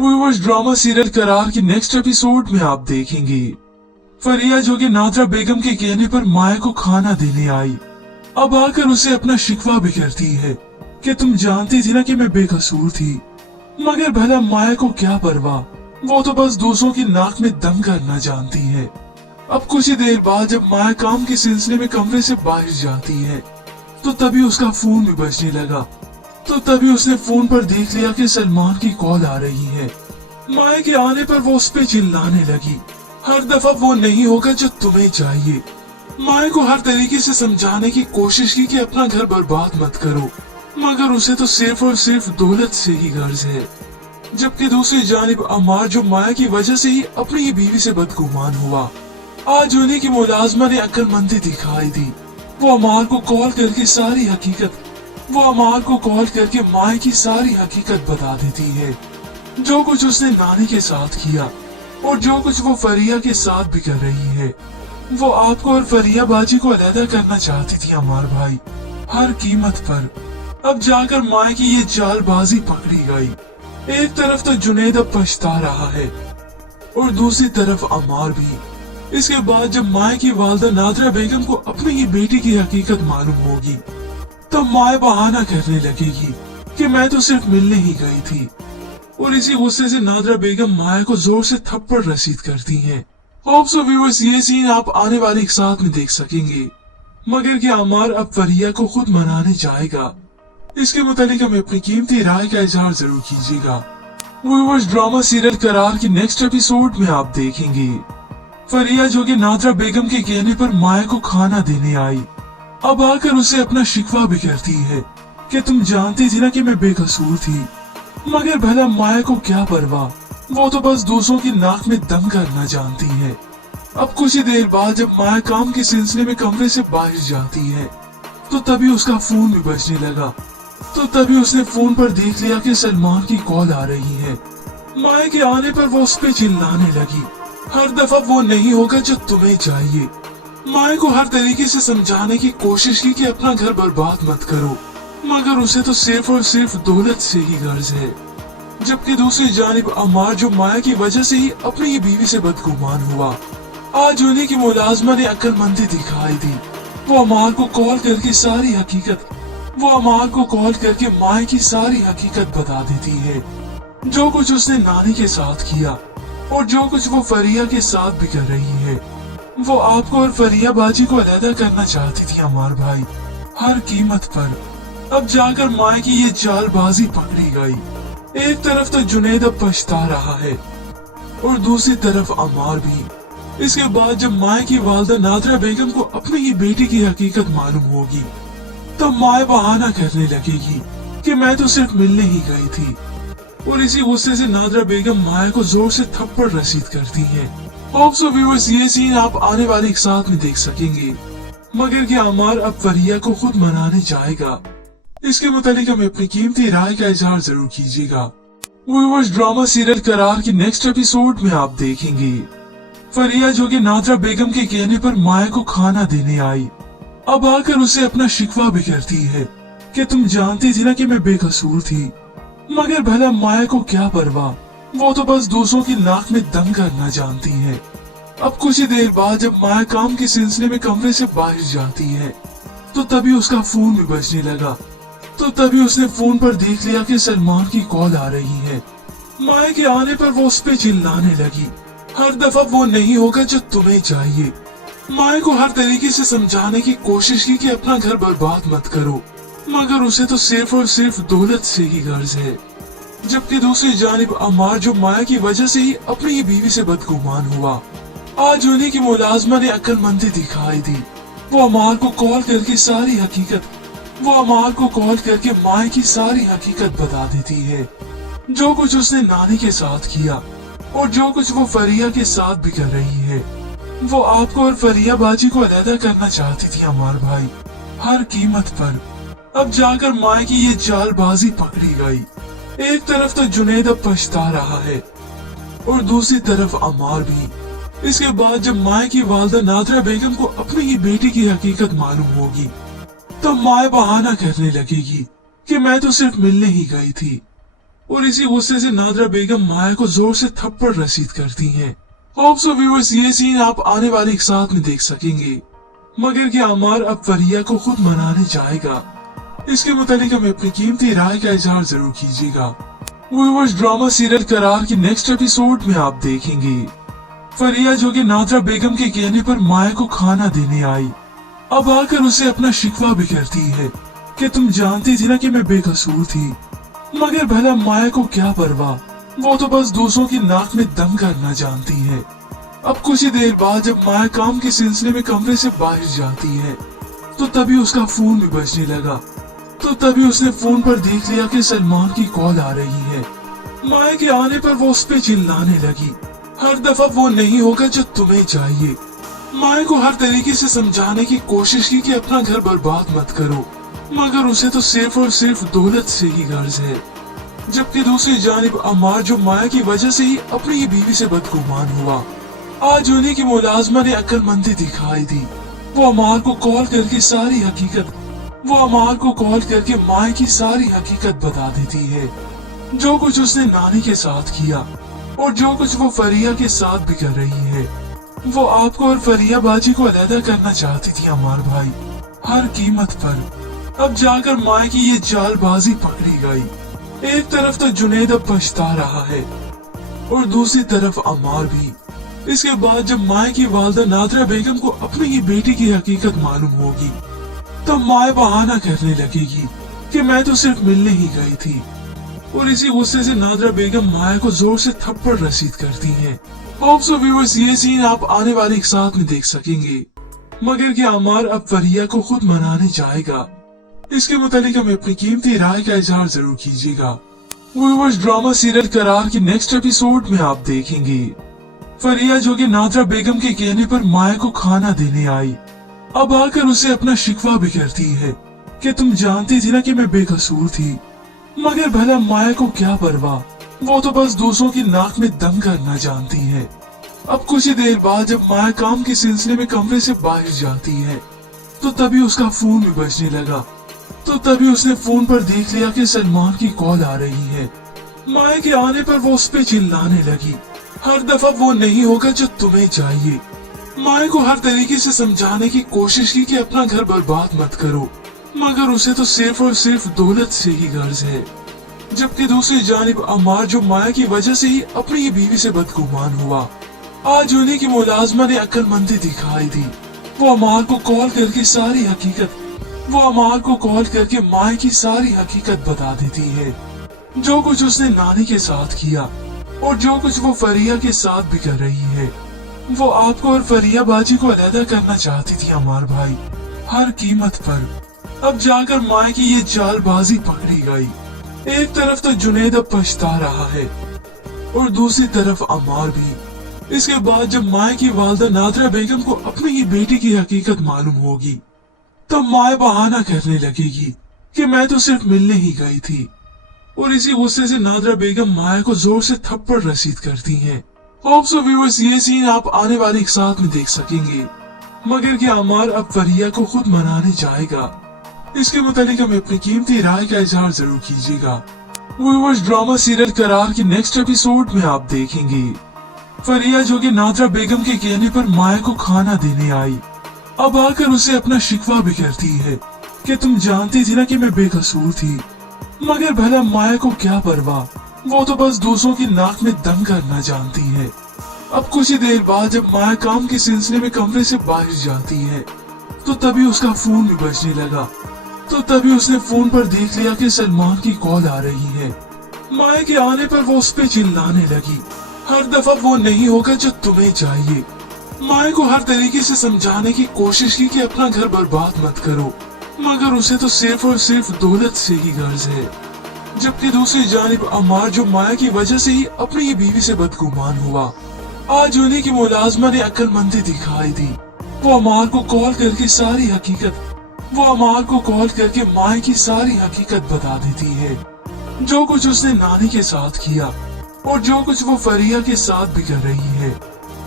Viewers, drama serial करार के next episode में आप देखेंगे फरिया जो कि नादरा बेगम के कहने पर माया को खाना देने आई, अब आकर उसे अपना शिकवा भी करती है कि तुम जानती थी ना कि मैं बेकसूर थी। मगर भला माया को क्या परवाह, वो तो बस दूसरों की नाक में दम करना जानती है। अब कुछ ही देर बाद जब माया काम के सिलसिले में कमरे से बाहर जाती है तो तभी उसका फोन भी बजने लगा। तो तभी उसने फोन पर देख लिया कि सलमान की कॉल आ रही है। माया के आने पर वो उस पे चिल्लाने लगी, हर दफा वो नहीं होगा जो तुम्हें चाहिए। माया को हर तरीके से समझाने की कोशिश की कि अपना घर बर्बाद मत करो, मगर उसे तो सिर्फ और सिर्फ दौलत से ही गर्ज है। जबकि दूसरी जानिब अमार, जो माया की वजह से ही अपनी ही बीवी से बदगुमान हुआ, आज उन्हीं की मुलाजमा ने अक्लमंदी दिखाई दी। वो अमार को कॉल करके माया की सारी हकीकत बता देती है, जो कुछ उसने नानी के साथ किया और जो कुछ वो फरिया के साथ भी कर रही है। वो आपको और फरिया बाजी को अलहदा करना चाहती थी अमार भाई, हर कीमत पर। अब जाकर माया की ये चालबाजी पकड़ी गई। एक तरफ तो जुनैद अब पछता रहा है और दूसरी तरफ अमार भी। इसके बाद जब माया की वालदा नादरा बेगम को अपनी ही बेटी की हकीकत मालूम होगी तो माया बहाना करने लगेगी कि मैं तो सिर्फ मिलने ही गई थी, और इसी गुस्से से नादरा बेगम माया को जोर से थप्पड़ रसीद करती हैं। होप सो व्यूअर्स, ये सीन आप आने वाले एक साथ में देख सकेंगे। मगर क्या अमार अब फरिया को खुद मनाने जाएगा? इसके मुतालिक हमें अपनी कीमती राय का इजहार जरूर कीजिएगा। व्यूअर्स, ड्रामा सीरियल करार के नेक्स्ट एपिसोड में आप देखेंगे फरिया जो कि नादरा बेगम के कहने पर माया को खाना देने आई, अब आकर उसे अपना शिकवा भी करती है कि तुम जानती थी ना कि मैं बेकसूर थी। मगर भला माया को क्या परवाह, वो तो बस दूसरों की नाक में दम करना जानती है। अब कुछ ही देर बाद जब माया काम के सिलसिले में कमरे से बाहर जाती है तो तभी उसका फोन भी बजने लगा। तो तभी उसने फोन पर देख लिया कि सलमान की कॉल आ रही है। माया के आने पर वो उस पे चिल्लाने लगी, हर दफा वो नहीं होगा जो तुम्हें चाहिए। माया को हर तरीके से समझाने की कोशिश की कि अपना घर बर्बाद मत करो, मगर उसे तो सिर्फ और सिर्फ दौलत से ही गर्ज है। जबकि दूसरी जानिब अमार, जो माया की वजह से ही अपनी ही बीवी से बदगुमान हुआ, आज उन्हीं की मुलाजमा ने अक्लमंदी दिखाई दी। वो अमार को कॉल करके माया की सारी हकीकत बता देती है, जो कुछ उसने नानी के साथ किया और जो कुछ वो फरिया के साथ भी कर रही है। वो आपको और फरिया बाजी को अलहदा करना चाहती थी अमार भाई, हर कीमत पर। अब जाकर माया की ये चालबाजी पकड़ी गई। एक तरफ तो जुनैद अब पछता रहा है और दूसरी तरफ अमार भी। इसके बाद जब माया की वालदा नादरा बेगम को अपनी ही बेटी की हकीकत मालूम होगी तो माया बहाना करने लगेगी कि मैं तो सिर्फ मिलने ही गई थी, और इसी गुस्से से नादरा बेगम माया को जोर से थप्पड़ रसीद करती है। होप सो व्यूअर्स, ये सीन आप आने वाले एक साथ में देख सकेंगे। मगर क्या अमार अब फरिया को खुद मनाने जाएगा? इसके मुतालिक हमें अपनी कीमती राय का इजहार जरूर कीजिएगा। व्यूअर्स, ड्रामा सीरियल करार के नेक्स्ट एपिसोड में आप देखेंगे फरिया जो कि नादरा बेगम के कहने पर माया को खाना देने आई, अब आकर उसे अपना शिकवा भी करती है कि तुम जानती थी ना कि मैं बेकसूर थी। मगर भला माया को क्या परवाह, वो तो बस दूसरों की नाक में दम करना जानती है। अब कुछ ही देर बाद जब माया काम के सिलसिले में कमरे से बाहर जाती है तो तभी उसका फोन भी बजने लगा। तो तभी उसने फोन पर देख लिया कि सलमान की कॉल आ रही है। माया के आने पर वो उस पे चिल्लाने लगी, हर दफा वो नहीं होगा जो तुम्हें चाहिए। माया को हर तरीके से समझाने की कोशिश की कि अपना घर बर्बाद मत करो, मगर उसे तो सिर्फ और सिर्फ दौलत से ही गर्ज है। जबकि दूसरी जानिब अमार, जो माया की वजह से ही अपनी ही बीवी से बदगुमान हुआ, आज उन्हीं की मुलाजमा ने अक्लमंदी दिखाई दी। वो अमार को कॉल करके माया की सारी हकीकत बता देती है, जो कुछ उसने नानी के साथ किया और जो कुछ वो फरिया के साथ भी कर रही है। वो आपको और फरिया बाजी को अलहदा करना चाहती थी अमार भाई, हर कीमत पर। अब जाकर माया की ये चालबाजी पकड़ी गई। एक तरफ तो जुनैद अब पछता रहा है और दूसरी तरफ अमार भी। इसके बाद जब माया की वालदा नादरा बेगम को अपनी ही बेटी की हकीकत मालूम होगी तो माया बहाना करने लगेगी कि मैं तो सिर्फ मिलने ही गई थी, और इसी गुस्से से नादरा बेगम माया को जोर से थप्पड़ रसीद करती हैं। होप सो व्यूअर्स ये सीन आप आने वाले एक साथ में देख सकेंगे। मगर क्या अमार अब फरिया को खुद मनाने जाएगा? इसके मुतालिक हमें अपनी कीमती राय का इजहार जरूर कीजिएगा। व्यूअर्स ड्रामा सीरियल करार के नेक्स्ट एपिसोड में आप देखेंगे फरिया जो कि नादरा बेगम के कहने पर माया को खाना देने आई, अब आकर उसे अपना शिकवा भी करती है कि तुम जानती थी ना कि मैं बेकसूर थी। मगर भला माया को क्या परवाह, वो तो बस दूसरों की नाक में दम करना जानती है। अब कुछ ही देर बाद जब माया काम के सिलसिले में कमरे से बाहर जाती है तो तभी उसका फोन भी बजने लगा। तो तभी उसने फोन पर देख लिया कि सलमान की कॉल आ रही है। माया के आने पर वो उस पे चिल्लाने लगी, हर दफा वो नहीं होगा जो तुम्हें चाहिए। माया को हर तरीके से समझाने की कोशिश की कि अपना घर बर्बाद मत करो, मगर उसे तो सिर्फ और सिर्फ दौलत से ही गर्ज है। जबकि दूसरी जानिब अमार जो माया की वजह से ही अपनी ही बीवी से बदगुमान हुआ, आज उन्हीं की मुलाजमा ने अक्लमंदी दिखाई दी। वो अमार को कॉल करके माया की सारी हकीकत बता देती है, जो कुछ उसने नानी के साथ किया और जो कुछ वो फरिया के साथ भी कर रही है। वो आपको और फरिया बाजी को अलहदा करना चाहती थी अमार भाई, हर कीमत पर। अब जाकर माया की ये चालबाजी पकड़ी गई। एक तरफ तो जुनैद अब पछता रहा है और दूसरी तरफ अमार भी। इसके बाद जब माया की वालदा नादरा बेगम को अपनी ही बेटी की हकीकत मालूम होगी तब माया बहाना करने लगेगी कि मैं तो सिर्फ मिलने ही गई थी। और इसी गुस्से से नादरा बेगम माया को जोर से थप्पड़ रसीद करती हैं। होप सो व्यूअर्स ये सीन आप आने वाले एक साथ में देख सकेंगे। मगर क्या अमार अब फरिया को खुद मनाने जाएगा? इसके मुतालिक हमें अपनी कीमती राय का इजहार जरूर कीजिएगा। व्यूअर्स ड्रामा सीरियल करार के नेक्स्ट एपिसोड में आप देखेंगे फरिया जो कि नादरा बेगम के कहने पर माया को खाना देने आई, अब आकर उसे अपना शिकवा भी करती है कि तुम जानती थी ना कि मैं बेकसूर थी। मगर भला माया को क्या परवाह, वो तो बस दूसरों की नाक में दम करना जानती है। अब कुछ ही देर बाद जब माया काम के सिलसिले में कमरे से बाहर जाती है तो तभी उसका फोन भी बजने लगा। तो तभी उसने फोन पर देख लिया कि सलमान की कॉल आ रही है। माया के आने पर वो उस पे चिल्लाने लगी, हर दफा वो नहीं होगा जो तुम्हें चाहिए। माया को हर तरीके से समझाने की कोशिश की कि अपना घर बर्बाद मत करो, मगर उसे तो सिर्फ और सिर्फ दौलत से ही गर्ज है। जबकि दूसरी जानिब अमार जो माया की वजह से ही अपनी ही बीवी से बदगुमान हुआ, आज उन्हीं की मुलाजमा ने अक्लमंदी दिखाई दी। वो अमार को कॉल करके माया की सारी हकीकत बता देती है, जो कुछ उसने नानी के साथ किया और जो कुछ वो फरिया के साथ भी कर रही है। वो आपको और फरिया बाजी को अलहदा करना चाहती थी अमार भाई, हर कीमत पर। अब जाकर माया की ये चालबाजी पकड़ी गई। एक तरफ तो जुनैद अब पछता रहा है और दूसरी तरफ अमार भी। इसके बाद जब माया की वालदा नादरा बेगम को अपनी ही बेटी की हकीकत मालूम होगी तब माया बहाना करने लगेगी कि मैं तो सिर्फ मिलने ही गई थी। और इसी गुस्से से नादरा बेगम माया को जोर से थप्पड़ रसीद करती हैं। होप सो व्यूअर्स ये सीन आप आने वाले एक साथ में देख सकेंगे। मगर क्या अमार अब फरिया को खुद मनाने जाएगा? इसके मुतालिक हमें अपनी कीमती राय का इजहार जरूर कीजिएगा। व्यूअर्स ड्रामा सीरियल करार के नेक्स्ट एपिसोड में आप देखेंगे फरिया जो कि नादरा बेगम के कहने पर माया को खाना देने आई, अब आकर उसे अपना शिकवा भी करती है कि तुम जानती थी ना कि मैं बेकसूर थी। मगर भला माया को क्या परवाह, वो तो बस दूसरों की नाक में दम करना जानती है। अब कुछ ही देर बाद जब माया काम के सिलसिले में कमरे से बाहर जाती है तो तभी उसका फोन भी बजने लगा। तो तभी उसने फोन पर देख लिया कि सलमान की कॉल आ रही है। माया के आने पर वो उस पे चिल्लाने लगी, हर दफा वो नहीं होगा जो तुम्हें चाहिए। माया को हर तरीके से समझाने की कोशिश की कि अपना घर बर्बाद मत करो, मगर उसे तो सिर्फ और सिर्फ दौलत से ही गर्ज है। जबकि दूसरी जानिब अमार जो माया की वजह से ही अपनी ही बीवी से बदगुमान हुआ, आज उन्हीं की मुलाजमा ने अक्लमंदी दिखाई दी। वो अमार को कॉल करके माया की सारी हकीकत बता देती है, जो कुछ उसने नानी के साथ किया और जो कुछ वो फरिया के साथ भी कर रही है।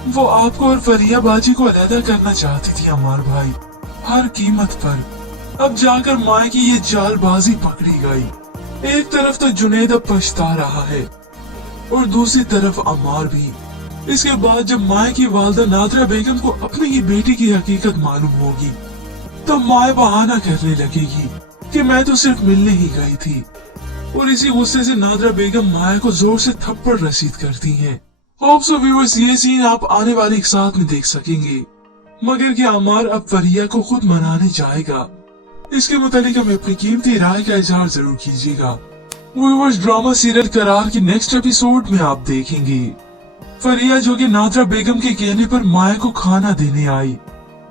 वो आपको और फरिया बाजी को अलहदा करना चाहती थी अमार भाई, हर कीमत पर। अब जाकर माया की ये चालबाजी पकड़ी गई। एक तरफ तो जुनैद अब पछता रहा है और दूसरी तरफ अम्मार भी। इसके बाद जब माए की वालिदा नादिरा बेगम को अपनी ही बेटी की हकीकत मालूम होगी तो माए बहाना करने लगेगी कि मैं तो सिर्फ मिलने ही गई थी, और इसी गुस्से से नादिरा बेगम माए को जोर से थप्पड़ रसीद करती हैं। होप सो व्यूअर्स, ये सीन आप आने वाले एक साथ में देख सकेंगे, मगर क्या अम्मार अब फरिया को खुद मनाने जाएगा? इसके मुतालिक हमें अपनी कीमती राय का इजहार जरूर कीजिएगा। व्यूअर्स, ड्रामा सीरियल करार की नेक्स्ट एपिसोड में आप देखेंगे फरिया जो कि नादिरा बेगम के कहने पर माया को खाना देने आई,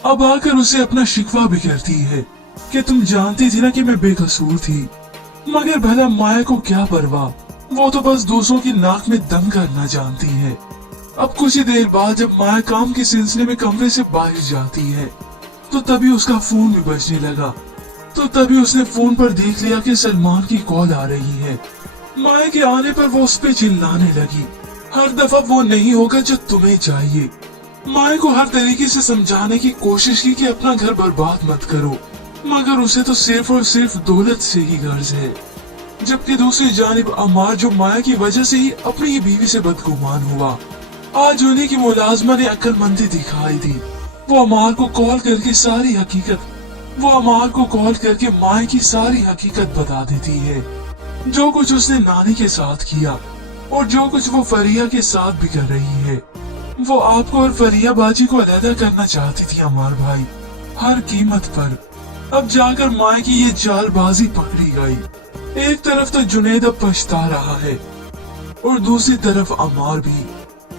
अब आकर उसे अपना शिकवा भी करती है कि तुम जानती थी ना कि मैं बेकसूर थी। मगर भला माया को क्या परवाह, वो तो बस दूसरों की नाक में दम करना जानती है। अब कुछ ही देर बाद जब माया काम के सिलसिले में कमरे से बाहर जाती है तो तभी उसका फोन भी बजने लगा। तो तभी उसने फोन पर देख लिया कि सलमान की कॉल आ रही है। माया के आने पर वो उस पे चिल्लाने लगी, हर दफा वो नहीं होगा जो तुम्हें चाहिए। माया को हर तरीके से समझाने की कोशिश की कि अपना घर बर्बाद मत करो, मगर उसे तो सिर्फ और सिर्फ दौलत से ही गर्ज है। जबकि दूसरी जानिब अम्मार जो माया की वजह से ही अपनी ही बीवी से बदगुमान हुआ, आज उन्हीं की मुलाजमा ने अक्लमंदी दिखाई दी। वो अम्मार को कॉल करके माया की सारी हकीकत बता देती है, जो कुछ उसने नानी के साथ किया और जो कुछ वो फरिया के साथ भी कर रही है। वो आपको और फरिया बाजी को अलहदा करना चाहती थी अम्मार भाई, हर कीमत पर। अब जाकर माया की ये चालबाजी पकड़ी गई। एक तरफ तो जुनैद अब पछता रहा है और दूसरी तरफ अम्मार भी।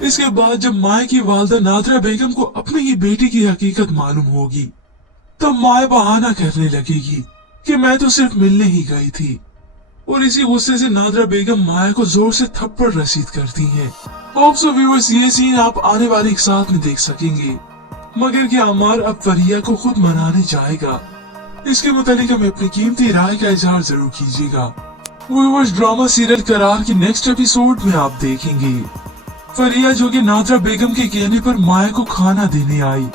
इसके बाद जब माया की वालिदा नादिरा बेगम को अपनी ही बेटी की हकीकत मालूम होगी तो माया बहाना करने लगेगी कि मैं तो सिर्फ मिलने ही गई थी, और इसी गुस्से से नादिरा बेगम माया को जोर से थप्पड़ रसीद करती हैं। होप सो व्यूअर्स, ये सीन आप आने वाले एक साथ में देख सकेंगे, मगर क्या अम्मार अब फरिया को खुद मनाने जाएगा? इसके मुतालिक हमें अपनी कीमती राय का इजहार जरूर कीजिएगा। व्यूअर्स, ड्रामा सीरियल करार की नेक्स्ट एपिसोड में आप देखेंगे फरिया जो कि नादिरा बेगम के कहने पर माया को खाना देने आई,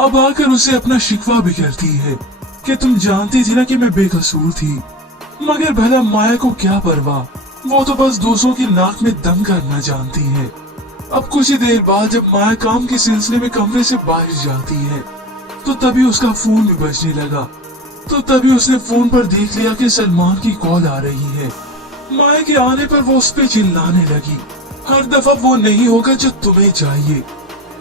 अब आकर उसे अपना शिकवा भी करती है कि तुम जानती थी ना कि मैं बेकसूर थी। मगर भला माया को क्या परवाह, वो तो बस दूसरों की नाक में दम करना जानती है। अब कुछ ही देर बाद जब माया काम के सिलसिले में कमरे से बाहर जाती है तो तभी उसका फोन भी बजने लगा। तो तभी उसने फोन पर देख लिया कि सलमान की कॉल आ रही है। माया के आने पर वो उस पे चिल्लाने लगी, हर दफा वो नहीं होगा जो तुम्हें चाहिए।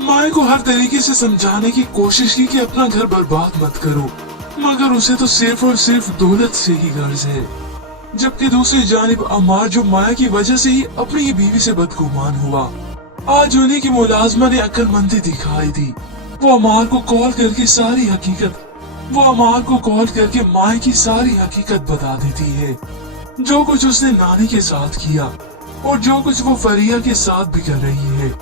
माया को हर तरीके से समझाने की कोशिश की कि अपना घर बर्बाद मत करो, मगर उसे तो सिर्फ और सिर्फ दौलत से ही गर्ज है। जबकि दूसरी जानिब अम्मार जो माया की वजह से ही अपनी ही बीवी से बदगुमान हुआ, आज उन्हीं की मुलाजमा ने अक्लमंदी दिखाई दी। वो अम्मार को कॉल करके माया की सारी हकीकत बता देती है, जो कुछ उसने नानी के साथ किया और जो कुछ वो फरिया के साथ भी कर रही है।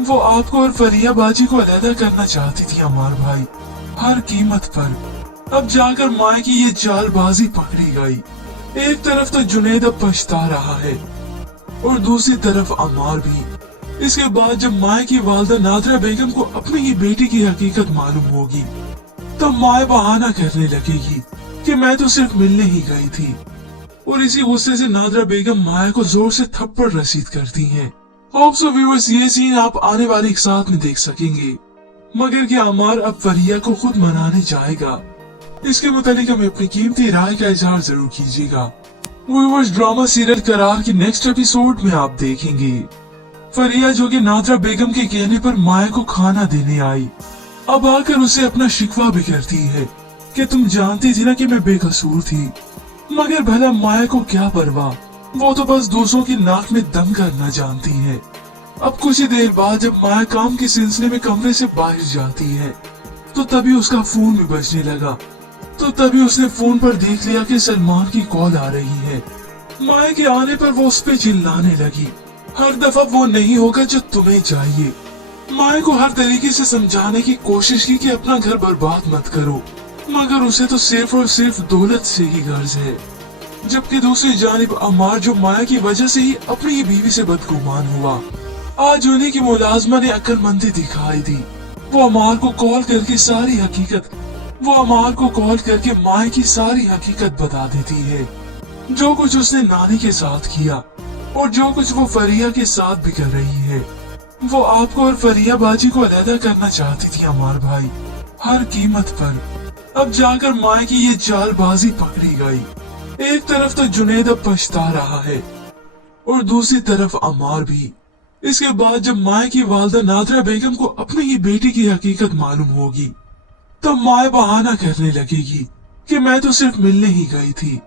वो आपको और फरिया बाजी को अलहदा करना चाहती थी अम्मार भाई, हर कीमत पर। अब जाकर माया की ये चालबाजी पकड़ी गई। एक तरफ तो जुनैद अब पछता रहा है और दूसरी तरफ अम्मार भी। इसके बाद जब माया की वालिदा नादिरा बेगम को अपनी ही बेटी की हकीकत मालूम होगी तो माया बहाना करने लगेगी कि मैं तो सिर्फ मिलने ही गई थी, और इसी गुस्से से नादिरा बेगम माया को जोर से थप्पड़ रसीद करती हैं। होप सो व्यूअर्स, ये सीन आप आने वाले एक साथ में देख सकेंगे, मगर क्या अम्मार अब फरिया को खुद मनाने जाएगा? इसके मुतालिक हमें अपनी कीमती राय का इजहार जरूर कीजिएगा। व्यूअर्स, ड्रामा सीरियल करार की नेक्स्ट एपिसोड में आप देखेंगे फरिया जो कि नादिरा बेगम के कहने पर माया को खाना देने आई, अब आकर उसे अपना शिकवा भी करती है कि तुम जानती थी ना कि मैं बेकसूर थी। मगर भला माया को क्या परवाह, वो तो बस दूसरों की नाक में दम करना जानती है। अब कुछ ही देर बाद जब माया काम के सिलसिले में कमरे से बाहर जाती है तो तभी उसका फोन भी बजने लगा। तो तभी उसने फोन पर देख लिया कि सलमान की कॉल आ रही है। माया के आने पर वो उस पे चिल्लाने लगी, हर दफा वो नहीं होगा जो तुम्हें चाहिए। माया को हर तरीके से समझाने की कोशिश की कि अपना घर बर्बाद मत करो, मगर उसे तो सिर्फ और सिर्फ दौलत से ही गर्ज है। जबकि दूसरी जानिब अम्मार जो माया की वजह से ही अपनी ही बीवी से बदगुमान हुआ, आज उन्हीं की मुलाजमा ने अक्लमंदी दिखाई दी। वो अम्मार को कॉल करके माया की सारी हकीकत बता देती है, जो कुछ उसने नानी के साथ किया और जो कुछ वो फरिया के साथ भी कर रही है, वो आपको और फरिया बाजी को अलहदा करना चाहती थी अमार भाई, हर कीमत पर। अब जाकर माए की ये चालबाजी पकड़ी गई। एक तरफ तो जुनेद अब पछता रहा है और दूसरी तरफ अमार भी। इसके बाद जब माए की वालदा नादरा बेगम को अपनी ही बेटी की हकीकत मालूम होगी, तब माए बहाना करने लगेगी कि मैं तो सिर्फ मिलने ही गई थी।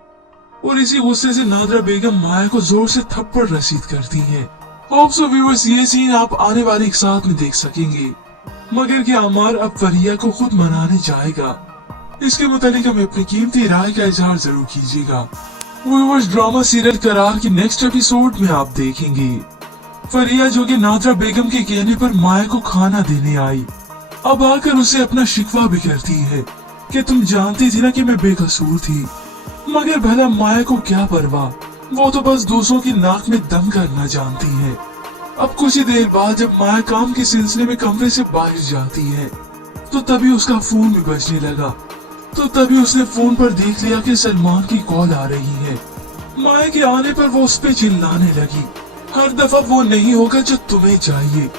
और इसी गुस्से से नादरा बेगम माए को जोर से थप्पड़ रसीद करती हैं। होप सो व्यूअर्स, ये सीन आप आने वाले एक साथ में देख सकेंगे। मगर क्या अमार अब फरिया को खुद मनाने जाएगा? इसके मुतालिक हमें अपनी कीमती राय का इजहार जरूर कीजिएगा। व्यूअर्स, ड्रामा सीरियल करार की नेक्स्ट एपिसोड में आप देखेंगे फरिया जो कि नादरा बेगम के कहने पर माए को खाना देने आई, अब आकर उसे अपना शिकवा भी करती है कि तुम जानती थी ना कि मैं बेकसूर थी। मगर भला माए को क्या परवाह, वो तो बस दूसरों की नाक में दम करना जानती है। अब कुछ ही देर बाद जब माए काम के सिलसिले में कमरे से बाहर जाती है, तो तभी उसका फोन भी बजने लगा। तो तभी उसने फोन पर देख लिया कि सलमान की कॉल आ रही है। माए के आने पर वो उस पे चिल्लाने लगी, हर दफा वो नहीं होगा जो तुम्हें चाहिए।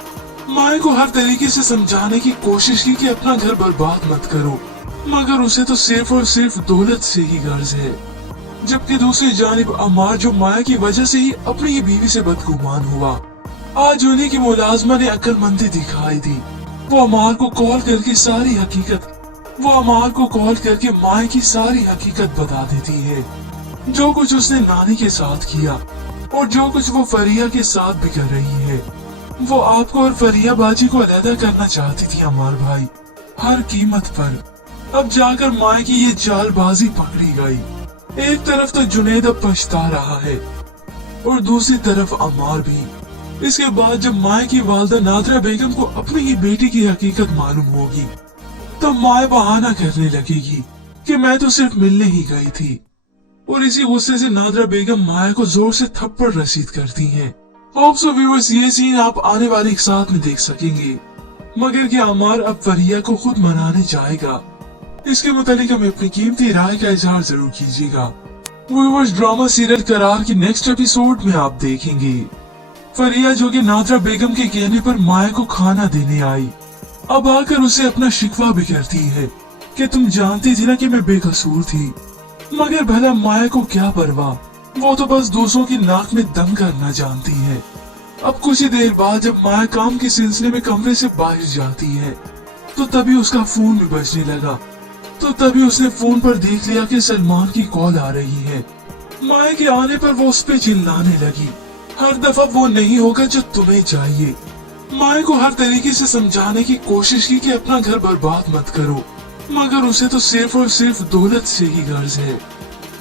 माए को हर तरीके से समझाने की कोशिश की कि अपना घर बर्बाद मत करो, मगर उसे तो सिर्फ और सिर्फ दौलत से ही गर्ज है। जबकि दूसरी जानिब अमार, जो माया की वजह से ही अपनी ही बीवी से बदगुमान हुआ, आज उन्हीं की मुलाजमा ने अक्लमंदी दिखाई दी। वो अमार को कॉल करके माए की सारी हकीकत बता देती है। जो कुछ उसने नानी के साथ किया और जो कुछ वो फरिया के साथ भी कर रही है, वो आपको और फरिया बाजी को अलहदा करना चाहती थी अमार भाई, हर कीमत पर। अब जाकर माए की ये चालबाजी पकड़ी गई। एक तरफ तो जुनेद अब पछता रहा है और दूसरी तरफ अमार भी। इसके बाद जब माए की वालदा नादरा बेगम को अपनी ही बेटी की हकीकत मालूम होगी, तब माए बहाना करने लगेगी कि मैं तो सिर्फ मिलने ही गई थी। और इसी गुस्से से नादरा बेगम माए को जोर से थप्पड़ रसीद करती हैं। होप सो व्यूअर्स, ये सीन आप आने वाले एक साथ में देख सकेंगे। मगर क्या अमार अब फरिया को खुद मनाने जाएगा? इसके मुतालिक हमें अपनी कीमती राय का इजहार जरूर कीजिएगा। व्यूअर्स, ड्रामा सीरियल करार की नेक्स्ट एपिसोड में आप देखेंगे फरिया जो कि नादरा बेगम के कहने पर माए को खाना देने आई, अब आकर उसे अपना शिकवा भी करती है कि तुम जानती थी ना कि मैं बेकसूर थी। मगर भला माए को क्या परवाह, वो तो बस दूसरों की नाक में दम करना जानती है। अब कुछ ही देर बाद जब माए काम के सिलसिले में कमरे से बाहर जाती है, तो तभी उसका फोन भी बजने लगा। तो तभी उसने फोन पर देख लिया कि सलमान की कॉल आ रही है। माए के आने पर वो उस पे चिल्लाने लगी, हर दफा वो नहीं होगा जो तुम्हें चाहिए। माए को हर तरीके से समझाने की कोशिश की कि अपना घर बर्बाद मत करो, मगर उसे तो सिर्फ और सिर्फ दौलत से ही गर्ज है।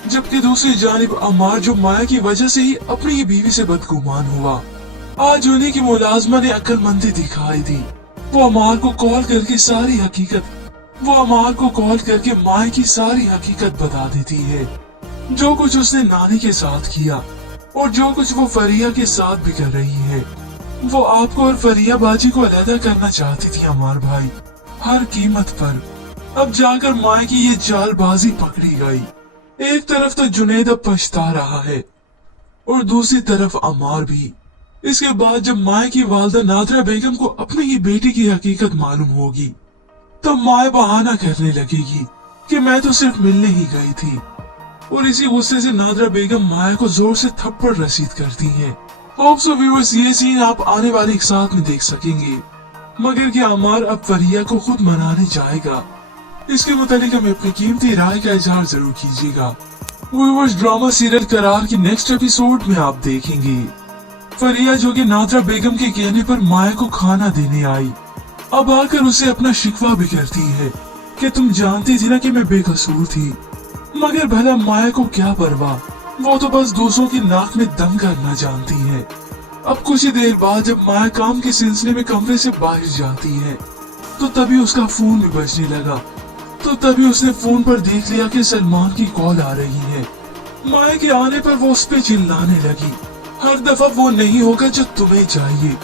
जबकि दूसरी जानिब अमार, जो माया की वजह से ही अपनी ही बीवी से बदगुमान हुआ, आज उन्हीं की मुलाजमा ने अक्लमंदी दिखाई दी। वो अमार को कॉल करके माए की सारी हकीकत बता देती है। जो कुछ उसने नानी के साथ किया और जो कुछ वो फरिया के साथ भी कर रही है, वो आपको और फरिया बाजी को अलहदा करना चाहती थी अमार भाई, हर कीमत पर। अब जाकर माए की ये चालबाजी पकड़ी गई। एक तरफ तो जुनेद अब पछता रहा है और दूसरी तरफ अमार भी। इसके बाद जब माए की वालदा नादरा बेगम को अपनी ही बेटी की हकीकत मालूम होगी, तब माए बहाना करने लगेगी कि मैं तो सिर्फ मिलने ही गई थी। और इसी गुस्से से नादरा बेगम माए को जोर से थप्पड़ रसीद करती हैं। होप सो व्यूअर्स, ये सीन आप आने वाले एक साथ में देख सकेंगे। मगर क्या अमार अब फरिया को खुद मनाने जाएगा? इसके मुतालिक हमें अपनी कीमती राय का इजहार जरूर कीजिएगा। व्यूअर्स, ड्रामा सीरियल करार की नेक्स्ट एपिसोड में आप देखेंगे फरिया जो कि नादरा बेगम के कहने पर माए को खाना देने आई, अब आकर उसे अपना शिकवा भी करती है कि तुम जानती थी ना कि मैं बेकसूर थी। मगर भला माया को क्या परवाह, वो तो बस दूसरों की नाक में दम करना जानती है। अब कुछ ही देर बाद जब माया काम के सिलसिले में कमरे से बाहर जाती है, तो तभी उसका फोन भी बजने लगा। तो तभी उसने फोन पर देख लिया कि सलमान की कॉल आ रही है। माया के आने पर वो उस पे चिल्लाने लगी, हर दफा वो नहीं होगा जो तुम्हें चाहिए।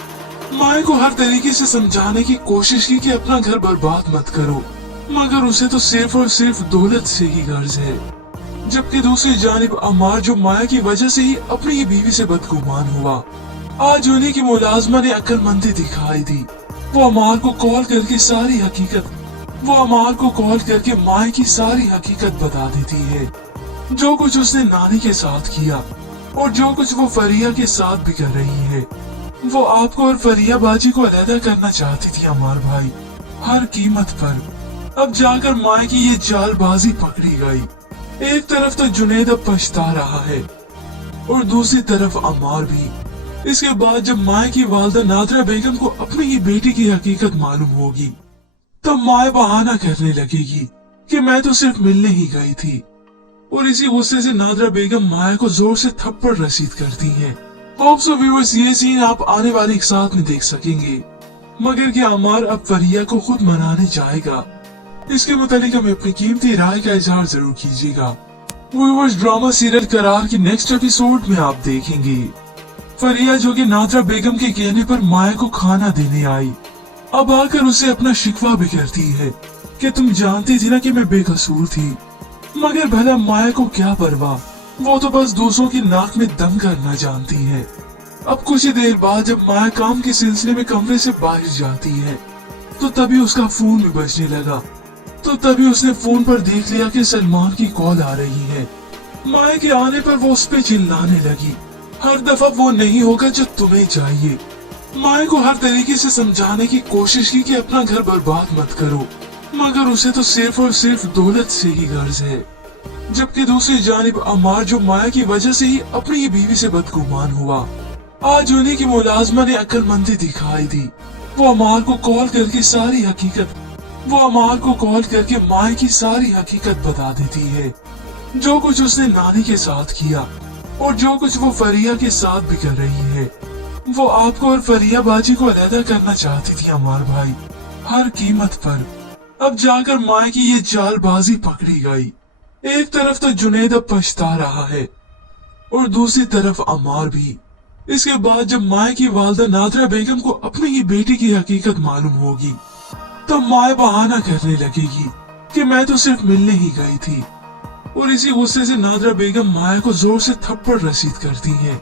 माया को हर तरीके से समझाने की कोशिश की कि अपना घर बर्बाद मत करो, मगर उसे तो सिर्फ और सिर्फ दौलत से ही गर्ज है। जबकि दूसरी जानिब अम्मार जो माया की वजह से ही अपनी ही बीवी से बदगुमान हुआ, आज उन्हीं की मुलाजमा ने अक्लमंदी दिखाई दी। वो अम्मार को कॉल करके माया की सारी हकीकत बता देती है, जो कुछ उसने नानी के साथ किया और जो कुछ वो फरिया के साथ भी कर रही है। वो आपको और फरिया बाजी को अलहदा करना चाहती थी अम्मार भाई, हर कीमत पर। अब जाकर माया की ये जालबाजी पकड़ी गई। एक तरफ तो जुनेद अब पछता रहा है और दूसरी तरफ अम्मार भी। इसके बाद जब माया की वालदा नादरा बेगम को अपनी ही बेटी की हकीकत मालूम होगी, तब माया बहाना करने लगेगी कि मैं तो सिर्फ मिलने ही गई थी। और इसी गुस्से से नादरा बेगम माया को जोर से थप्पड़ रसीद करती है। होप सो व्यूअर्स, ये सीन आप आने वाले एक साथ में देख सकेंगे। मगर क्या अम्मार अब फरिया को खुद मनाने जाएगा? इसके मुतालिक हमें अपनी कीमती राय का इजहार जरूर कीजिएगा। व्यूअर्स, ड्रामा सीरियल करार की नेक्स्ट एपिसोड में आप देखेंगे फरिया जो कि नादरा बेगम के कहने पर माया को खाना देने आई, अब आकर उसे अपना शिकवा भी करती है कि तुम जानती थी ना कि मैं बेकसूर थी। मगर भला माया को क्या परवाह, वो तो बस दूसरों की नाक में दम करना जानती है। अब कुछ ही देर बाद जब माया काम के सिलसिले में कमरे से बाहर जाती है, तो तभी उसका फोन भी बजने लगा। तो तभी उसने फोन पर देख लिया कि सलमान की कॉल आ रही है। माया के आने पर वो उस पे चिल्लाने लगी, हर दफा वो नहीं होगा जो तुम्हें चाहिए। माया को हर तरीके से समझाने की कोशिश की कि अपना घर बर्बाद मत करो, मगर उसे तो सिर्फ और सिर्फ दौलत से ही गर्ज है। जबकि दूसरी जानिब अम्मार जो माया की वजह से ही अपनी ही बीवी से बदगुमान हुआ, आज उन्हीं की मुलाजमा ने अक्लमंदी दिखाई दी। वो अम्मार को कॉल करके माया की सारी हकीकत बता देती है, जो कुछ उसने नानी के साथ किया और जो कुछ वो फरिया के साथ भी कर रही है। वो आपको और फरिया बाजी को अलहदा करना चाहती थी अम्मार भाई, हर कीमत पर। अब जाकर माया की ये जालबाजी पकड़ी गई। एक तरफ तो जुनेद अब पछता रहा है और दूसरी तरफ अम्मार भी। इसके बाद जब माया की वालदा नादरा बेगम को अपनी ही बेटी की हकीकत मालूम होगी, तब माया बहाना करने लगेगी कि मैं तो सिर्फ मिलने ही गई थी। और इसी गुस्से से नादरा बेगम माया को जोर से थप्पड़ रसीद करती है।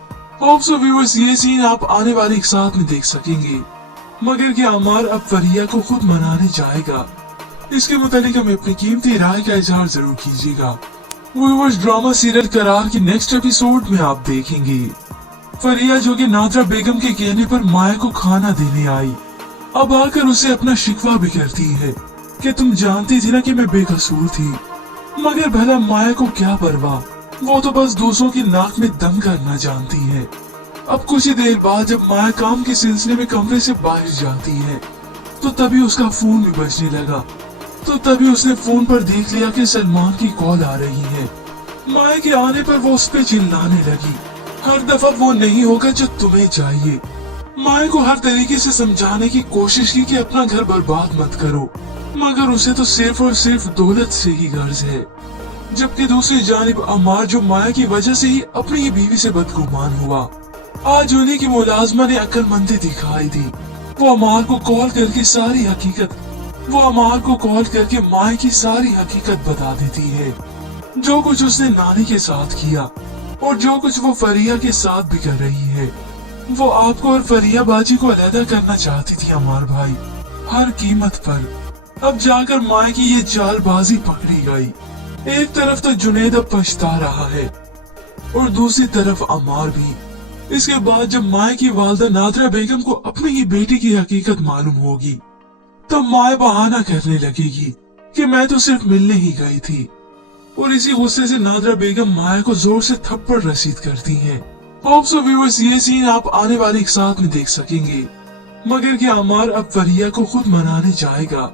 होप सो व्यूअर्स, ये सीन आप आने वाले एक साथ में देख सकेंगे। मगर क्या अम्मार अब फरिया को खुद मनाने जाएगा? इसके मुतालिक हमें अपनी कीमती राय का इजहार जरूर कीजिएगा। व्यूअर्स, ड्रामा सीरियल करार की नेक्स्ट एपिसोड में आप देखेंगे फरिया जो कि नादरा बेगम के कहने पर माया को खाना देने आई, अब आकर उसे अपना शिकवा भी करती है कि तुम जानती थी ना कि मैं बेकसूर थी। मगर भला माया को क्या परवाह, वो तो बस दूसरों की नाक में दम करना जानती है। अब कुछ ही देर बाद जब माया काम के सिलसिले में कमरे से बाहर जाती है, तो तभी उसका फोन भी बजने लगा। तो तभी उसने फोन पर देख लिया कि सलमान की कॉल आ रही है। माया के आने पर वो उस पे चिल्लाने लगी, हर दफा वो नहीं होगा जो तुम्हें चाहिए। माया को हर तरीके से समझाने की कोशिश की कि अपना घर बर्बाद मत करो, मगर उसे तो सिर्फ और सिर्फ दौलत से ही गर्ज है। जबकि दूसरी जानिब अम्मार जो माया की वजह से ही अपनी ही बीवी से बदगुमान हुआ, आज उन्हीं की मुलाजमा ने अक्लमंदी दिखाई दी। वो अम्मार को कॉल करके माया की सारी हकीकत बता देती है, जो कुछ उसने नानी के साथ किया और जो कुछ वो फरिया के साथ भी कर रही है। वो आपको और फरिया बाजी को अलहदा करना चाहती थी अम्मार भाई, हर कीमत पर। अब जाकर माया की ये जालबाजी पकड़ी गई। एक तरफ तो जुनेद अब पछता रहा है और दूसरी तरफ अम्मार भी। इसके बाद जब माया की वालदा नादरा बेगम को अपनी ही बेटी की हकीकत मालूम होगी, तब माया बहाना करने लगेगी कि मैं तो सिर्फ मिलने ही गई थी। और इसी गुस्से से नादरा बेगम माया को जोर से थप्पड़ रसीद करती हैं। होप सो व्यूअर्स, ये सीन आप आने वाले एक साथ में देख सकेंगे। मगर क्या अम्मार अब फरिया को खुद मनाने जाएगा?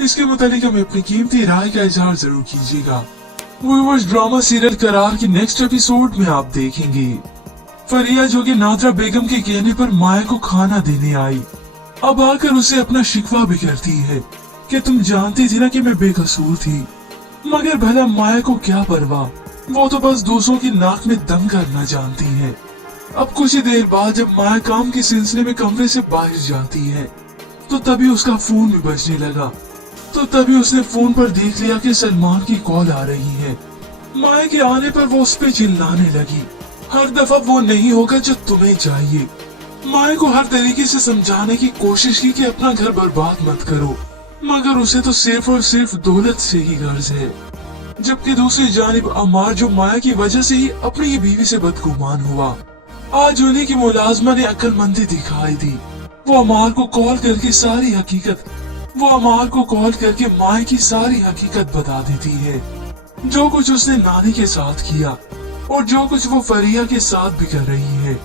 इसके मुतालिक हमें अपनी कीमती राय का इजहार जरूर कीजिएगा। व्यूअर्स, ड्रामा सीरियल करार की नेक्स्ट एपिसोड में आप देखेंगे फरिया जो कि नादरा बेगम के कहने पर माया को खाना देने आई, अब आकर उसे अपना शिकवा भी करती है कि तुम जानती थी ना कि मैं बेकसूर थी। मगर भला माया को क्या परवाह, वो तो बस दूसरों की नाक में दम करना जानती है। अब कुछ ही देर बाद जब माया काम के सिलसिले में कमरे से बाहर जाती है, तो तभी उसका फोन भी बजने लगा। तो तभी उसने फोन पर देख लिया कि सलमान की कॉल आ रही है। माया के आने पर वो उस पे चिल्लाने लगी, हर दफा वो नहीं होगा जो तुम्हें चाहिए। माया को हर तरीके से समझाने की कोशिश की कि अपना घर बर्बाद मत करो, मगर उसे तो सिर्फ और सिर्फ दौलत से ही गर्ज है। जबकि दूसरी जानिब अमार, जो माया की वजह से ही अपनी ही बीवी से बदगुमान हुआ, आज उन्हीं की मुलाजमा ने अक्लमंदी दिखाई दी। वो अमार को कॉल करके माया की सारी हकीकत बता देती है, जो कुछ उसने नानी के साथ किया और जो कुछ वो फरिया के साथ भी कर रही है।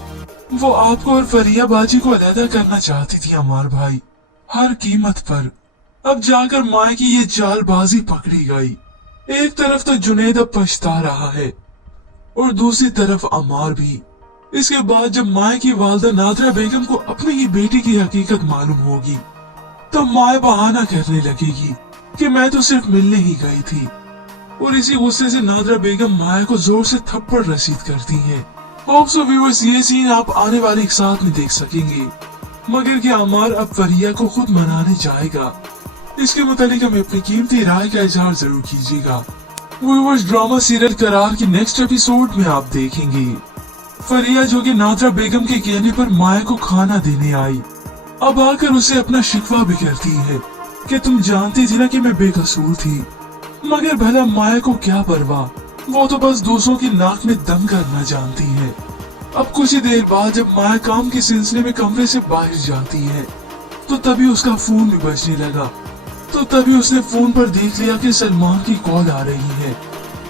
वो आपको और फरिया बाजी को अलहदा करना चाहती थी अमार भाई, हर कीमत पर। अब जाकर माया की ये चालबाजी पकड़ी गई। एक तरफ तो जुनैद अब पछता रहा है और दूसरी तरफ अमार भी। इसके बाद जब माया की वालिदा नादरा बेगम को अपनी ही बेटी की हकीकत मालूम होगी, तब माया बहाना करने लगेगी कि मैं तो सिर्फ मिलने ही गई थी, और इसी गुस्से से नादरा बेगम माया को जोर से थप्पड़ रसीद करती हैं। होप सो व्यूअर्स, ये सीन आप आने वाले एक साथ में देख सकेंगे। मगर क्या अमार अब फरिया को खुद मनाने जाएगा? इसके मुतालिक हमें अपनी कीमती राय का इजहार जरूर कीजिएगा। व्यूअर्स, ड्रामा सीरियल करार की नेक्स्ट एपिसोड में आप देखेंगे फरिया जो कि नादरा बेगम के कहने पर माया को खाना देने आई, अब आकर उसे अपना शिकवा भी करती है कि तुम जानती थी ना कि मैं बेकसूर थी। मगर भला माया को क्या परवाह, वो तो बस दूसरों की नाक में दम करना जानती है। अब कुछ ही देर बाद जब माया काम के सिलसिले में कमरे से बाहर जाती है, तो तभी उसका फोन भी बजने लगा। तो तभी उसने फोन पर देख लिया कि सलमान की कॉल आ रही है।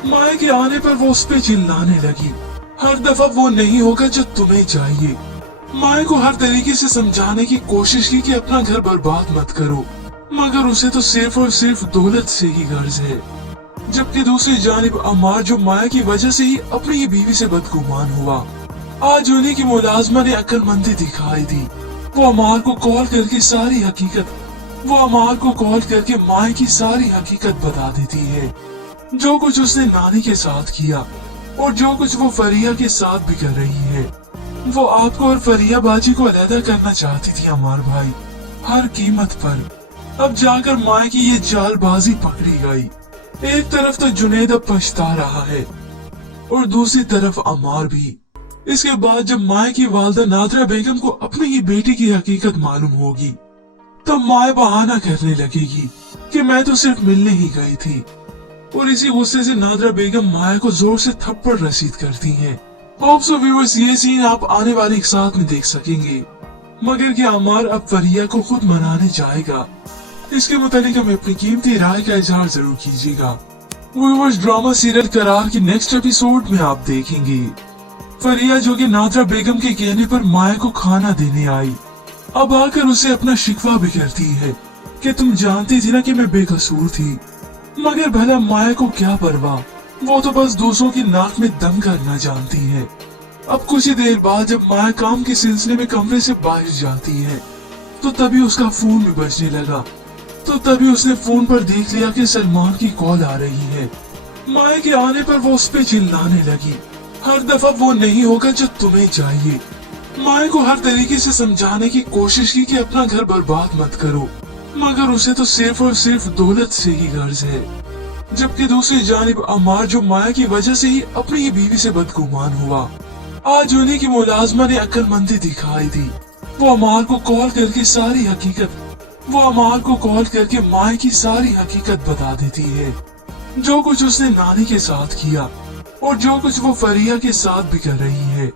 माया के आने पर वो उस पे चिल्लाने लगी, हर दफा वो नहीं होगा जो तुम्हें चाहिए। माया को हर तरीके से समझाने की कोशिश की कि अपना घर बर्बाद मत करो, मगर उसे तो सिर्फ और सिर्फ दौलत से ही गर्ज है। जबकि दूसरी जानिब अमार, जो माया की वजह से ही अपनी ही बीवी से बदगुमान हुआ, आज उन्हीं की मुलाजमा ने अक्लमंदी दिखाई दी। वो अमार को कॉल करके माया की सारी हकीकत बता देती है, जो कुछ उसने नानी के साथ किया और जो कुछ वो फरिया के साथ भी कर रही है। वो आपको और फरिया बाजी को अलहदा करना चाहती थी अमार भाई, हर कीमत पर। अब जाकर माया की ये चालबाजी पकड़ी गई। एक तरफ तो जुनैद अब पछता रहा है और दूसरी तरफ अमार भी। इसके बाद जब माया की वालिदा नादरा बेगम को अपनी ही बेटी की हकीकत मालूम होगी, तब माया बहाना करने लगेगी कि मैं तो सिर्फ मिलने ही गई थी, और इसी गुस्से से नादरा बेगम माया को जोर से थप्पड़ रसीद करती हैं। होप सो व्यूअर्स, ये सीन आप आने वाले एक साथ में देख सकेंगे। मगर क्या अमार अब फरिया को खुद मनाने जाएगा? इसके मुतालिक हमें अपनी कीमती राय का इजहार जरूर कीजिएगा। व्यूअर्स, ड्रामा सीरियल करार की नेक्स्ट एपिसोड में आप देखेंगे फरिया जो कि नादरा बेगम के कहने पर माया को खाना देने आई, अब आकर उसे अपना शिकवा भी करती है कि तुम जानती थी ना कि मैं बेकसूर थी। मगर भला माया को क्या परवाह, वो तो बस दूसरों की नाक में दम करना जानती है। अब कुछ ही देर बाद जब माया काम के सिलसिले में कमरे से बाहर जाती है, तो तभी उसका फोन भी बजने लगा। तो तभी उसने फोन पर देख लिया कि सलमान की कॉल आ रही है। माया के आने पर वो उस पे चिल्लाने लगी, हर दफा वो नहीं होगा जो तुम्हें चाहिए। माया को हर तरीके से समझाने की कोशिश की कि अपना घर बर्बाद मत करो, मगर उसे तो सिर्फ और सिर्फ दौलत से ही गर्ज है। जबकि दूसरी जानिब अमार, जो माया की वजह से ही अपनी ही बीवी से बदगुमान हुआ, आज उन्हीं की मुलाजमा ने अक्लमंदी दिखाई दी। वो अमार को कॉल करके माया की सारी हकीकत बता देती है, जो कुछ उसने नानी के साथ किया और जो कुछ वो फरिया के साथ भी कर रही है।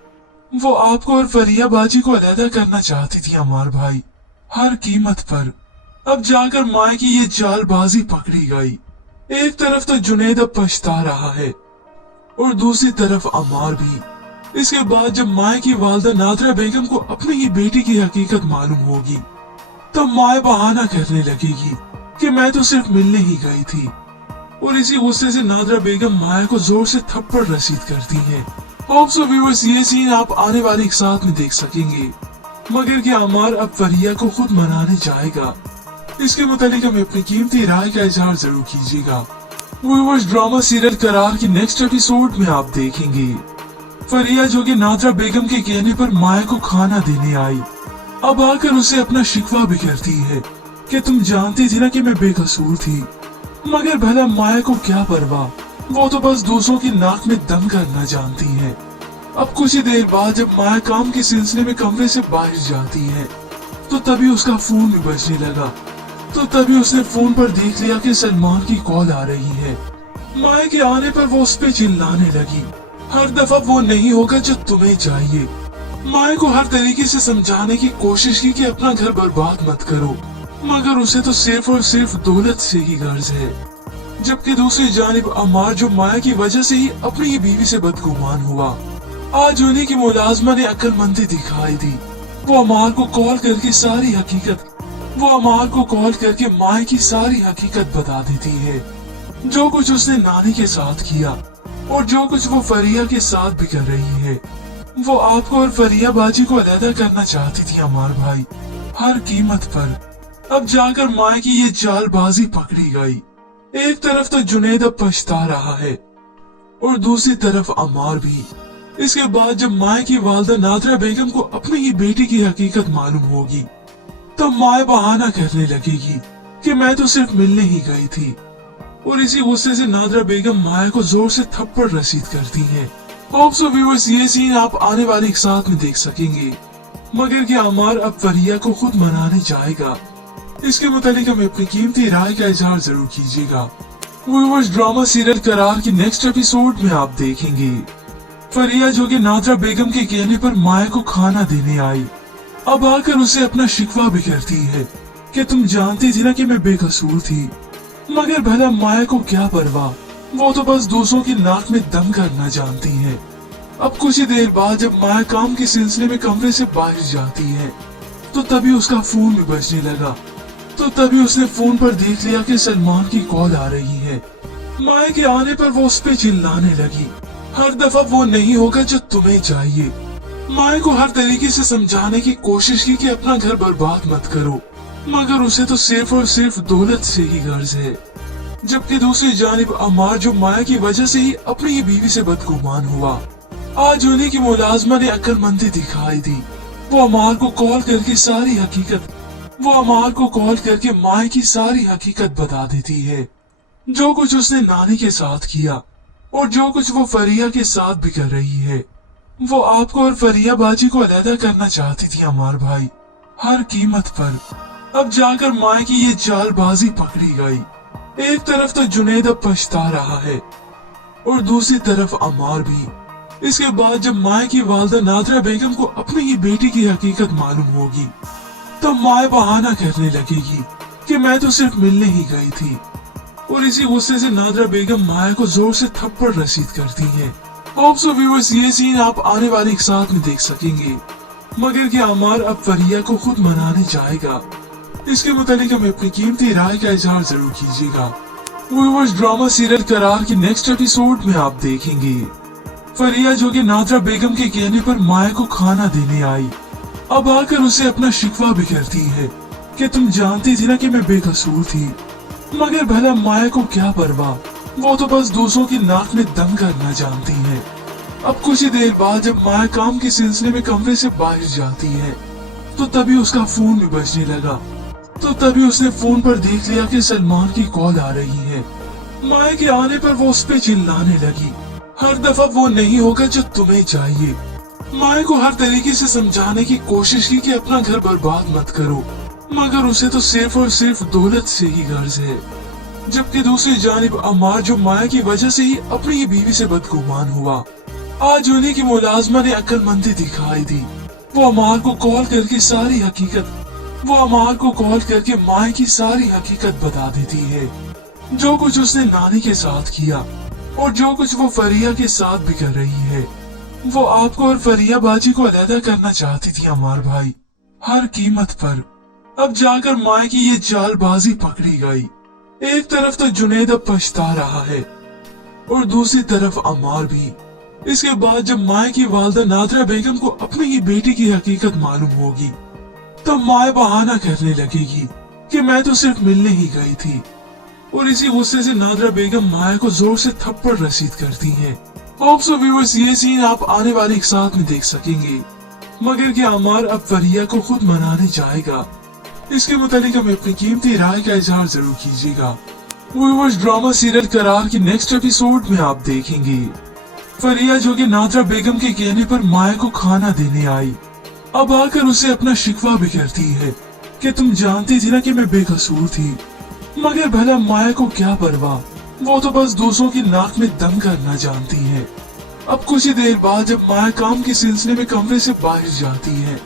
वो आपको और फरिया बाजी को अलहदा करना चाहती थी अमार भाई, हर कीमत पर। अब जाकर माया की ये चालबाजी पकड़ी गई। एक तरफ तो जुनैद अब पछता रहा है और दूसरी तरफ अमार भी। इसके बाद जब माया की वालिदा नादरा बेगम को अपनी ही बेटी की हकीकत मालूम होगी, तब माया बहाना करने लगेगी कि मैं तो सिर्फ मिलने ही गई थी, और इसी गुस्से से नादरा बेगम माया को जोर से थप्पड़ रसीद करती हैं। होप सो व्यूअर्स, ये सीन आप आने वाले एक साथ में देख सकेंगे। मगर क्या अमार अब फरिया को खुद मनाने जाएगा? इसके मुतालिक हमें अपनी कीमती राय का इजहार जरूर कीजिएगा। व्यूअर्स, ड्रामा सीरियल करार की नेक्स्ट एपिसोड में आप देखेंगे फरिया जो कि नादरा बेगम के कहने पर माया को खाना देने आई, अब आकर उसे अपना शिकवा भी करती है कि तुम जानती थी ना कि मैं बेकसूर थी। मगर भला माया को क्या परवाह, वो तो बस दूसरों की नाक में दम करना जानती है। अब कुछ ही देर बाद जब माया काम के सिलसिले में कमरे से बाहर जाती है तो तभी उसका फोन भी बजने लगा। तो तभी उसने फोन पर देख लिया कि सलमान की कॉल आ रही है। माया के आने पर वो उस पे चिल्लाने लगी, हर दफा वो नहीं होगा जो तुम्हें चाहिए। माया को हर तरीके से समझाने की कोशिश की कि अपना घर बर्बाद मत करो, मगर उसे तो सिर्फ और सिर्फ दौलत से ही गर्ज है। जबकि दूसरी जानिब अमार, जो माया की वजह से ही अपनी ही बीवी से बदगुमान हुआ, आज उन्हीं की मुलाजमा ने अक्लमंदी दिखाई दी। वो अमार को कॉल करके माया की सारी हकीकत बता देती है। जो कुछ उसने नानी के साथ किया और जो कुछ वो फरिया के साथ भी कर रही है। वो आपको और फरिया बाजी को अलहदा करना चाहती थी अमार भाई, हर कीमत पर। अब जाकर माया की ये चालबाजी पकड़ी गई। एक तरफ तो जुनैद अब पछता रहा है और दूसरी तरफ अमार भी। इसके बाद जब माया की वालदा नादरा बेगम को अपनी ही बेटी की हकीकत मालूम होगी तो माया बहाना करने लगेगी कि मैं तो सिर्फ मिलने ही गई थी, और इसी गुस्से से नादरा बेगम माया को जोर से थप्पड़ रसीद करती है। होप सो व्यूअर्स, ये सीन आप आने वाले एक साथ में देख सकेंगे। मगर क्या अमार अब फरिया को खुद मनाने जाएगा? इसके मुतालिक हमें अपनी कीमती राय का इजहार जरूर कीजिएगा। व्यूअर्स, ड्रामा सीरियल करार की नेक्स्ट एपिसोड में आप देखेंगे फरिया जो कि नादरा बेगम के कहने पर माया को खाना देने आई, अब आकर उसे अपना शिकवा भी करती है कि तुम जानती थी ना कि मैं बेकसूर थी। मगर भला माया को क्या परवाह, वो तो बस दूसरों की नाक में दम करना जानती है। अब कुछ ही देर बाद जब माया काम के सिलसिले में कमरे से बाहर जाती है तो तभी उसका फोन भी बजने लगा। तो तभी उसने फोन पर देख लिया कि सलमान की कॉल आ रही है। माया के आने पर वो उस पे चिल्लाने लगी, हर दफा वो नहीं होगा जो तुम्हें चाहिए। माया को हर तरीके से समझाने की कोशिश की कि अपना घर बर्बाद मत करो, मगर उसे तो सिर्फ और सिर्फ दौलत से ही गर्ज है। जबकि दूसरी जानिब अमार, जो माया की वजह से ही अपनी ही बीवी से बदगुमान हुआ, आज उन्हीं की मुलाजमा ने अक्लमंदी दिखाई दी। वो अमार को कॉल करके माया की सारी हकीकत बता देती है। जो कुछ उसने नानी के साथ किया और जो कुछ वो फरिया के साथ भी कर रही है। वो आपको और फरिया बाजी को अलहदा करना चाहती थी अमार भाई, हर कीमत पर। अब जाकर माया की ये चालबाजी पकड़ी गई। एक तरफ तो जुनैद अब पछता रहा है और दूसरी तरफ अमार भी। इसके बाद जब माया की वालदा नादरा बेगम को अपनी ही बेटी की हकीकत मालूम होगी तो माया बहाना करने लगेगी कि मैं तो सिर्फ मिलने ही गई थी, और इसी गुस्से से नादरा बेगम माया को जोर से थप्पड़ रसीद करती है। होप सो व्यूअर्स, ये सीन आप आने वाले एक साथ में देख सकेंगे। मगर क्या अमार अब फरिया को खुद मनाने जाएगा? इसके मुतालिक हमें अपनी कीमती राय का इजहार जरूर कीजिएगा। व्यूअर्स, ड्रामा सीरियल करार की नेक्स्ट एपिसोड में आप देखेंगे फरिया जो कि नादरा बेगम के कहने पर माया को खाना देने आई, अब आकर उसे अपना शिकवा भी करती है कि तुम जानती थी ना कि मैं बेकसूर थी। मगर भला माया को क्या परवाह, वो तो बस दूसरों की नाक में दम करना जानती है। अब कुछ ही देर बाद जब माया काम के सिलसिले में कमरे से बाहर जाती है तो तभी उसका फोन भी बजने लगा। तो तभी उसने फोन पर देख लिया कि सलमान की कॉल आ रही है। माया के आने पर वो उस पे चिल्लाने लगी, हर दफा वो नहीं होगा जो तुम्हें चाहिए। माया को हर तरीके से समझाने की कोशिश की कि अपना घर बर्बाद मत करो, मगर उसे तो सिर्फ और सिर्फ दौलत से ही गर्ज है। जबकि दूसरी जानिब अमार, जो माया की वजह से ही अपनी ही बीवी से बदगुमान हुआ, आज उन्हीं की मुलाजमा ने अक्लमंदी दिखाई दी। वो अमार को कॉल करके माया की सारी हकीकत बता देती है। जो कुछ उसने नानी के साथ किया और जो कुछ वो फरिया के साथ भी कर रही है। वो आपको और फरिया बाजी को अलहदा करना चाहती थी अमार भाई, हर कीमत पर। अब जाकर माया की ये चालबाजी पकड़ी गई। एक तरफ तो जुनैद अब पछता रहा है और दूसरी तरफ अमार भी। इसके बाद जब माया की वालदा नादरा बेगम को अपनी ही बेटी की हकीकत मालूम होगी तो माया बहाना करने लगेगी कि मैं तो सिर्फ मिलने ही गई थी, और इसी गुस्से से नादरा बेगम माया को जोर से थप्पड़ रसीद करती है। होप सो व्यूअर्स, ये सीन आप आने वाले एक साथ में देख सकेंगे। मगर क्या अमार अब फरिया को खुद मनाने जाएगा? इसके मुतालिक हमें अपनी कीमती राय का इजहार जरूर कीजिएगा। व्यूअर्स, ड्रामा सीरियल करार के नेक्स्ट एपिसोड में आप देखेंगे फरिया जो कि नादरा बेगम के कहने पर माया को खाना देने आई, अब आकर उसे अपना शिकवा भी करती है कि तुम जानती थी ना कि मैं बेकसूर थी। मगर भला माया को क्या परवाह, वो तो बस दूसरों की नाक में दम करना जानती है। अब कुछ ही देर बाद जब माया काम के सिलसिले में कमरे से बाहर जाती है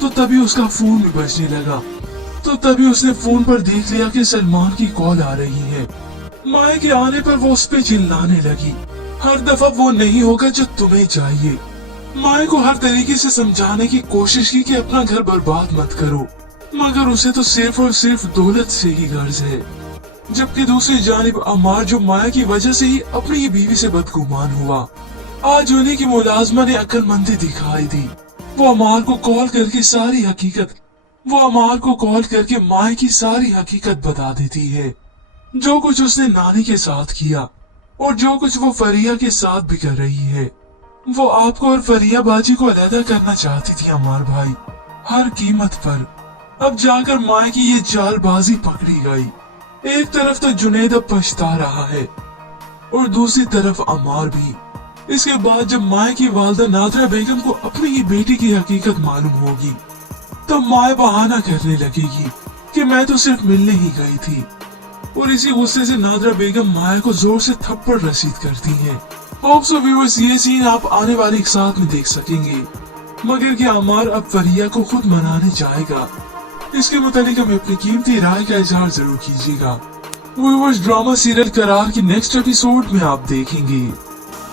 तो तभी उसका फोन भी बजने लगा। तो तभी उसने फोन पर देख लिया कि सलमान की कॉल आ रही है। माया के आने पर वो उस पे चिल्लाने लगी, हर दफा वो नहीं होगा जो तुम्हें चाहिए। माया को हर तरीके से समझाने की कोशिश की कि अपना घर बर्बाद मत करो, मगर उसे तो सिर्फ और सिर्फ दौलत से ही गर्ज है। जबकि दूसरी जानिब अमार, जो माया की वजह से ही अपनी ही बीवी से बदगुमान हुआ, आज उन्हीं की मुलाजमा ने अक्लमंदी दिखाई दी। वो अमार को कॉल करके माया की सारी हकीकत बता देती है, जो कुछ उसने नानी के साथ किया और जो कुछ वो फरिया के साथ भी कर रही है। वो आपको और फरिया बाजी को अलहदा करना चाहती थी अमार भाई, हर कीमत पर। अब जाकर माया की ये चालबाजी पकड़ी गई। एक तरफ तो जुनैद अब पछता रहा है और दूसरी तरफ अमार भी। इसके बाद जब माया की वालदा नादरा बेगम को अपनी ही बेटी की हकीकत मालूम होगी तो माया बहाना करने लगेगी कि मैं तो सिर्फ मिलने ही गई थी, और इसी गुस्से से नादरा बेगम माया को जोर से थप्पड़ रसीद करती है। होप सो व्यूअर्स, ये सीन आप आने वाले एक साथ में देख सकेंगे। मगर क्या अमार अब फरिया को खुद मनाने जाएगा? इसके मुतालिक हमें अपनी कीमती राय का इजहार जरूर कीजिएगा। व्यूअर्स, ड्रामा सीरियल करार के नेक्स्ट एपिसोड में आप देखेंगे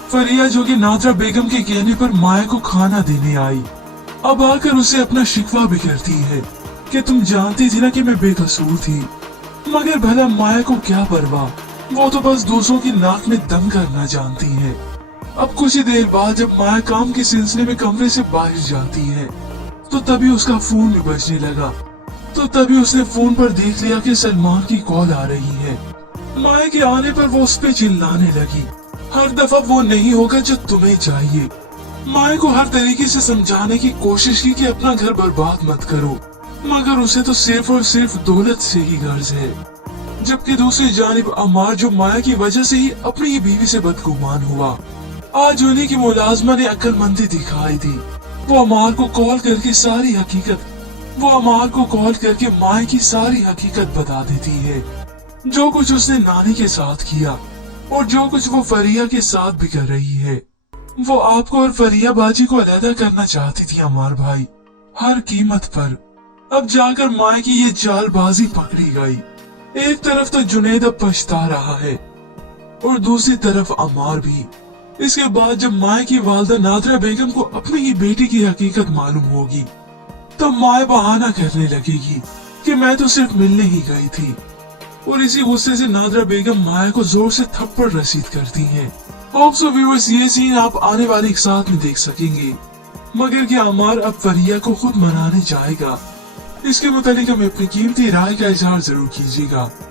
फरिया जो कि नादरा बेगम के कहने पर माया को खाना देने आई, अब आकर उसे अपना शिकवा भी करती है कि तुम जानती थी ना कि मैं बेकसूर थी। मगर भला माया को क्या परवाह, वो तो बस दूसरों की नाक में दम करना जानती है। अब कुछ ही देर बाद जब माया काम के सिलसिले में कमरे से बाहर जाती है तो तभी उसका फोन भी बजने लगा। तो तभी उसने फोन पर देख लिया कि सलमान की कॉल आ रही है। माया के आने पर वो उस पे चिल्लाने लगी, हर दफा वो नहीं होगा जो तुम्हें चाहिए। माया को हर तरीके से समझाने की कोशिश की कि अपना घर बर्बाद मत करो, मगर उसे तो सिर्फ और सिर्फ दौलत से ही गर्ज है। जबकि दूसरी जानिब अमार, जो माया की वजह से ही अपनी ही बीवी से बदगुमान हुआ, आज उन्हीं की मुलाजमा ने अक्लमंदी दिखाई दी। वो अमार को कॉल करके माया की सारी हकीकत बता देती है, जो कुछ उसने नानी के साथ किया और जो कुछ वो फरिया के साथ भी कर रही है। वो आपको और फरिया बाजी को अलहदा करना चाहती थी अमार भाई, हर कीमत पर। अब जाकर माया की ये चालबाजी पकड़ी गई। एक तरफ तो जुनैद अब पछता रहा है और दूसरी तरफ अमार भी। इसके बाद जब माया की वालदा नादरा बेगम को अपनी ही बेटी की हकीकत मालूम होगी तो माया बहाना करने लगेगी कि मैं तो सिर्फ मिलने ही गई थी, और इसी गुस्से से नादरा बेगम माया को जोर से थप्पड़ रसीद करती है। होप सो व्यूअर्स, ये सीन आप आने वाले एक साथ में देख सकेंगे। मगर क्या अमार अब फरिया को खुद मनाने जाएगा? इसके मुतालिक हमें अपनी कीमती राय का इजहार जरूर कीजिएगा।